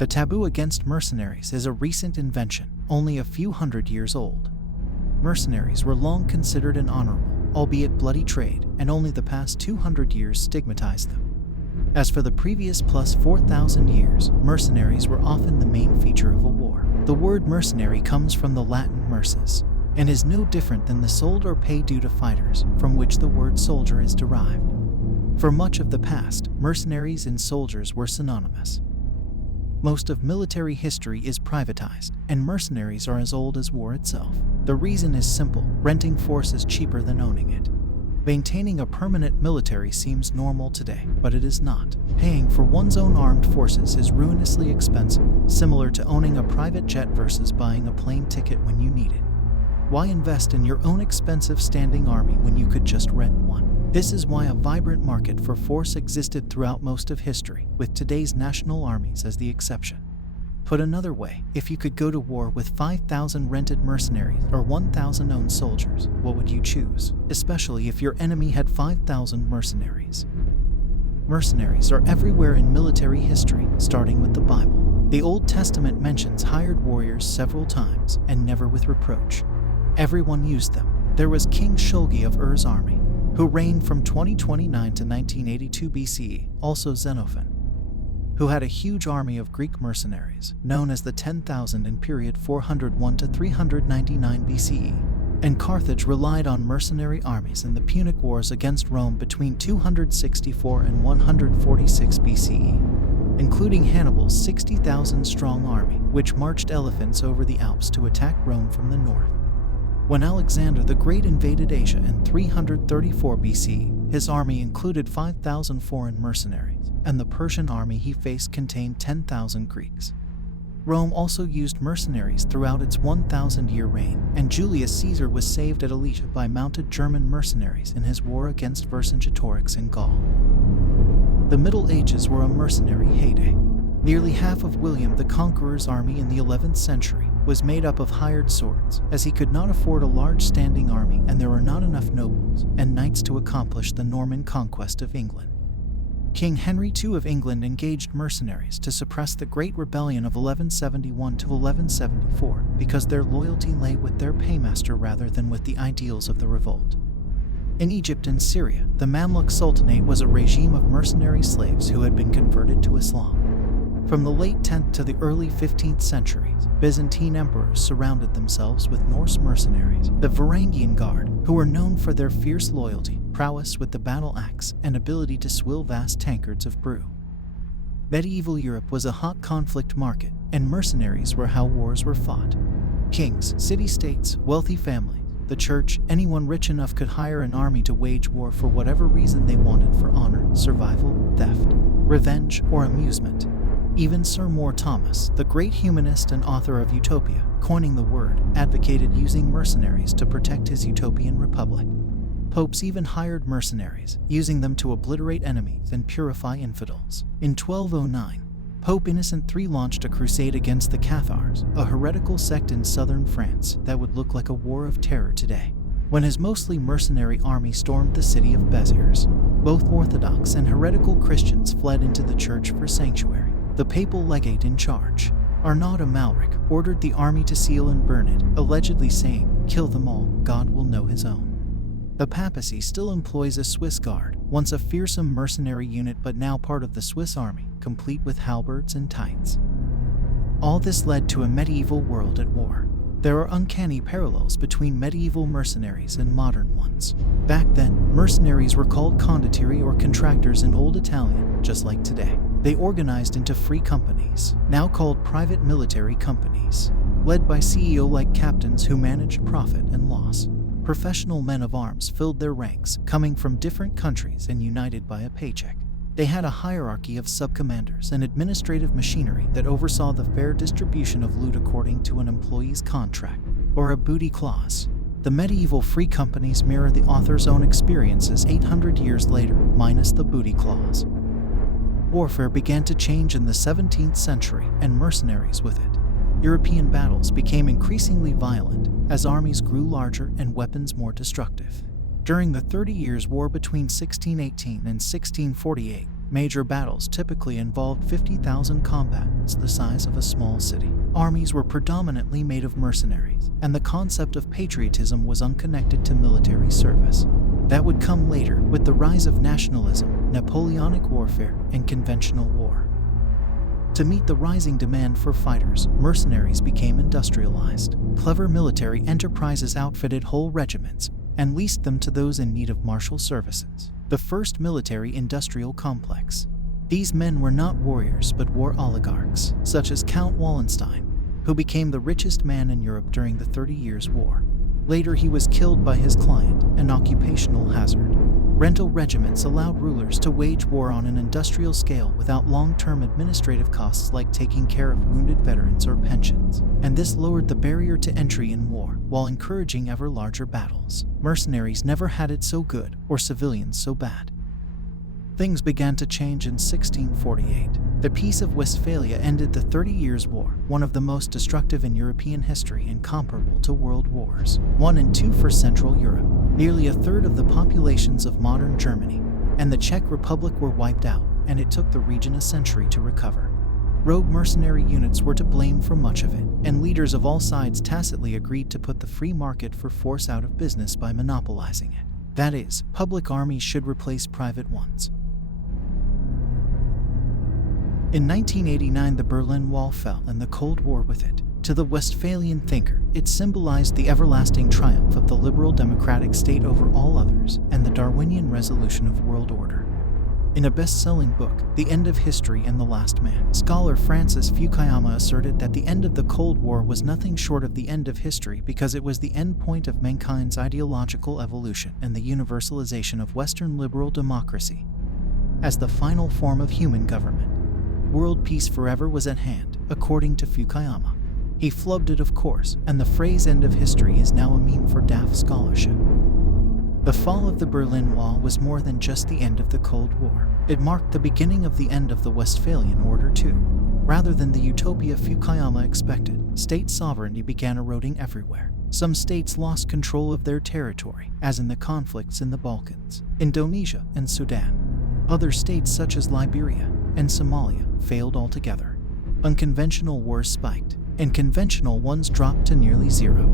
The taboo against mercenaries is a recent invention, only a few hundred years old. Mercenaries were long considered an honorable, albeit bloody trade, and only the past 200 years stigmatized them. As for the previous plus 4,000 years, mercenaries were often the main feature of a war. The word mercenary comes from the Latin mercus, and is no different than the sold or pay due to fighters, from which the word soldier is derived. For much of the past, mercenaries and soldiers were synonymous. Most of military history is privatized, and mercenaries are as old as war itself. The reason is simple: renting force is cheaper than owning it. Maintaining a permanent military seems normal today, but it is not. Paying for one's own armed forces is ruinously expensive, similar to owning a private jet versus buying a plane ticket when you need it. Why invest in your own expensive standing army when you could just rent one? This is why a vibrant market for force existed throughout most of history, with today's national armies as the exception. Put another way, if you could go to war with 5,000 rented mercenaries or 1,000 owned soldiers, what would you choose? Especially if your enemy had 5,000 mercenaries. Mercenaries are everywhere in military history, starting with the Bible. The Old Testament mentions hired warriors several times, and never with reproach. Everyone used them. There was King Shulgi of Ur's army, who reigned from 2029 to 1982 BCE, also Xenophon, who had a huge army of Greek mercenaries, known as the 10,000 in period 401 to 399 BCE, and Carthage relied on mercenary armies in the Punic Wars against Rome between 264 and 146 BCE, including Hannibal's 60,000-strong army, which marched elephants over the Alps to attack Rome from the north. When Alexander the Great invaded Asia in 334 BCE, his army included 5,000 foreign mercenaries, and the Persian army he faced contained 10,000 Greeks. Rome also used mercenaries throughout its 1,000-year reign, and Julius Caesar was saved at Alesia by mounted German mercenaries in his war against Vercingetorix in Gaul. The Middle Ages were a mercenary heyday. Nearly half of William the Conqueror's army in the 11th century was made up of hired swords, as he could not afford a large standing army and there were not enough nobles and knights to accomplish the Norman conquest of England. King Henry II of England engaged mercenaries to suppress the Great Rebellion of 1171 to 1174 because their loyalty lay with their paymaster rather than with the ideals of the revolt. In Egypt and Syria, the Mamluk Sultanate was a regime of mercenary slaves who had been converted to Islam. From the late 10th to the early 15th centuries, Byzantine emperors surrounded themselves with Norse mercenaries, the Varangian Guard, who were known for their fierce loyalty, prowess with the battle axe, and ability to swill vast tankards of brew. Medieval Europe was a hot conflict market, and mercenaries were how wars were fought. Kings, city-states, wealthy families, the church, anyone rich enough could hire an army to wage war for whatever reason they wanted, for honor, survival, theft, revenge, or amusement. Even Sir Moore Thomas, the great humanist and author of Utopia, coining the word, advocated using mercenaries to protect his utopian republic. Popes even hired mercenaries, using them to obliterate enemies and purify infidels. In 1209, Pope Innocent III launched a crusade against the Cathars, a heretical sect in southern France that would look like a war of terror today. When his mostly mercenary army stormed the city of Béziers, both Orthodox and heretical Christians fled into the church for sanctuary. The papal legate in charge, Arnaud Amalric, ordered the army to seal and burn it, allegedly saying, "Kill them all, God will know his own." The papacy still employs a Swiss Guard, once a fearsome mercenary unit but now part of the Swiss army, complete with halberds and tithes. All this led to a medieval world at war. There are uncanny parallels between medieval mercenaries and modern ones. Back then, mercenaries were called condottieri or contractors in Old Italian, just like today. They organized into free companies, now called private military companies, led by CEO-like captains who managed profit and loss. Professional men of arms filled their ranks, coming from different countries and united by a paycheck. They had a hierarchy of subcommanders and administrative machinery that oversaw the fair distribution of loot according to an employee's contract, or a booty clause. The medieval free companies mirror the author's own experiences 800 years later, minus the booty clause. Warfare began to change in the 17th century, and mercenaries with it. European battles became increasingly violent as armies grew larger and weapons more destructive. During the 30 Years' War between 1618 and 1648, Major battles typically involved 50,000 combatants the size of a small city. Armies were predominantly made of mercenaries, and the concept of patriotism was unconnected to military service. That would come later with the rise of nationalism, Napoleonic warfare, and conventional war. To meet the rising demand for fighters, mercenaries became industrialized. Clever military enterprises outfitted whole regiments and leased them to those in need of martial services. The first military-industrial complex. These men were not warriors but war oligarchs, such as Count Wallenstein, who became the richest man in Europe during the 30 Years' War. Later he was killed by his client, an occupational hazard. Rental regiments allowed rulers to wage war on an industrial scale without long-term administrative costs like taking care of wounded veterans or pensions, and this lowered the barrier to entry in war while encouraging ever larger battles. Mercenaries never had it so good, or civilians so bad. Things began to change in 1648. The Peace of Westphalia ended the 30 Years' War, one of the most destructive in European history and comparable to world wars 1 and 2 for Central Europe. Nearly a third of the populations of modern Germany and the Czech Republic were wiped out, and it took the region a century to recover. Rogue mercenary units were to blame for much of it, and leaders of all sides tacitly agreed to put the free market for force out of business by monopolizing it. That is, public armies should replace private ones. In 1989, the Berlin Wall fell, and the Cold War with it. To the Westphalian thinker, it symbolized the everlasting triumph of the liberal democratic state over all others and the Darwinian resolution of world order. In a best-selling book, The End of History and the Last Man, scholar Francis Fukuyama asserted that the end of the Cold War was nothing short of the end of history because it was the end point of mankind's ideological evolution and the universalization of Western liberal democracy as the final form of human government. World peace forever was at hand, according to Fukuyama. He flubbed it, of course, and the phrase end of history is now a meme for daft scholarship. The fall of the Berlin Wall was more than just the end of the Cold War. It marked the beginning of the end of the Westphalian Order too. Rather than the utopia Fukuyama expected, state sovereignty began eroding everywhere. Some states lost control of their territory, as in the conflicts in the Balkans, Indonesia, and Sudan. Other states such as Liberia and Somalia failed altogether. Unconventional wars spiked, and conventional ones dropped to nearly zero.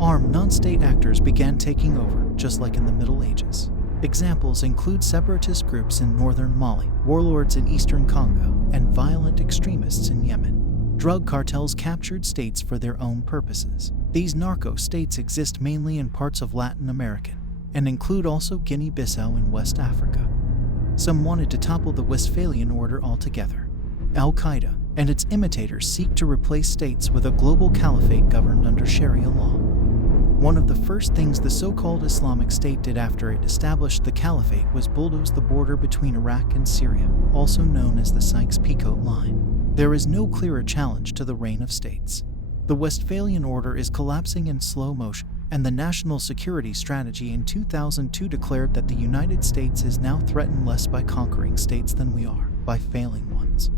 Armed non-state actors began taking over, just like in the Middle Ages. Examples include separatist groups in northern Mali, warlords in eastern Congo, and violent extremists in Yemen. Drug cartels captured states for their own purposes. These narco-states exist mainly in parts of Latin America, and include also Guinea-Bissau in West Africa. Some wanted to topple the Westphalian order altogether. Al-Qaeda and its imitators seek to replace states with a global caliphate governed under Sharia law. One of the first things the so-called Islamic State did after it established the caliphate was bulldoze the border between Iraq and Syria, also known as the Sykes-Picot Line. There is no clearer challenge to the reign of states. The Westphalian order is collapsing in slow motion, and the National Security Strategy in 2002 declared that the United States is now threatened less by conquering states than we are by failing ones.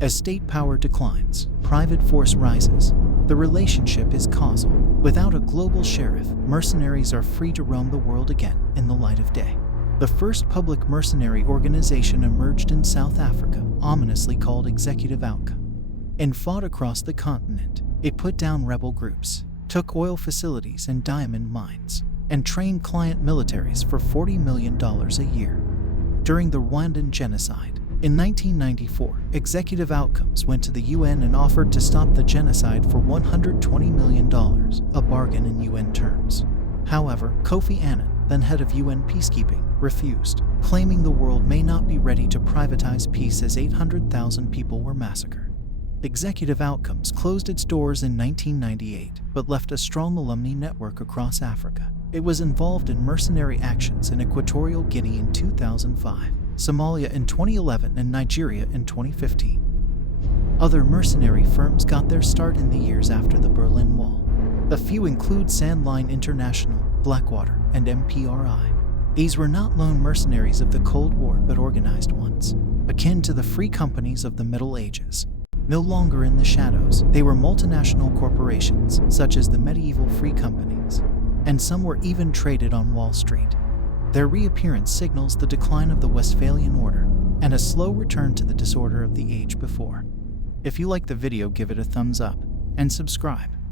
As state power declines, private force rises. The relationship is causal. Without a global sheriff, mercenaries are free to roam the world again in the light of day. The first public mercenary organization emerged in South Africa, ominously called Executive Outcome, and fought across the continent. It put down rebel groups, took oil facilities and diamond mines, and trained client militaries for $40 million a year. During the Rwandan genocide, in 1994, Executive Outcomes went to the UN and offered to stop the genocide for $120 million, a bargain in UN terms. However, Kofi Annan, then head of UN peacekeeping, refused, claiming the world may not be ready to privatize peace as 800,000 people were massacred. Executive Outcomes closed its doors in 1998, but left a strong alumni network across Africa. It was involved in mercenary actions in Equatorial Guinea in 2005. Somalia in 2011, and Nigeria in 2015. Other mercenary firms got their start in the years after the Berlin Wall. A few include Sandline International, Blackwater, and MPRI. These were not lone mercenaries of the Cold War but organized ones, akin to the free companies of the Middle Ages. No longer in the shadows, they were multinational corporations, such as the medieval free companies, and some were even traded on Wall Street. Their reappearance signals the decline of the Westphalian order and a slow return to the disorder of the age before. If you like the video, give it a thumbs up and subscribe.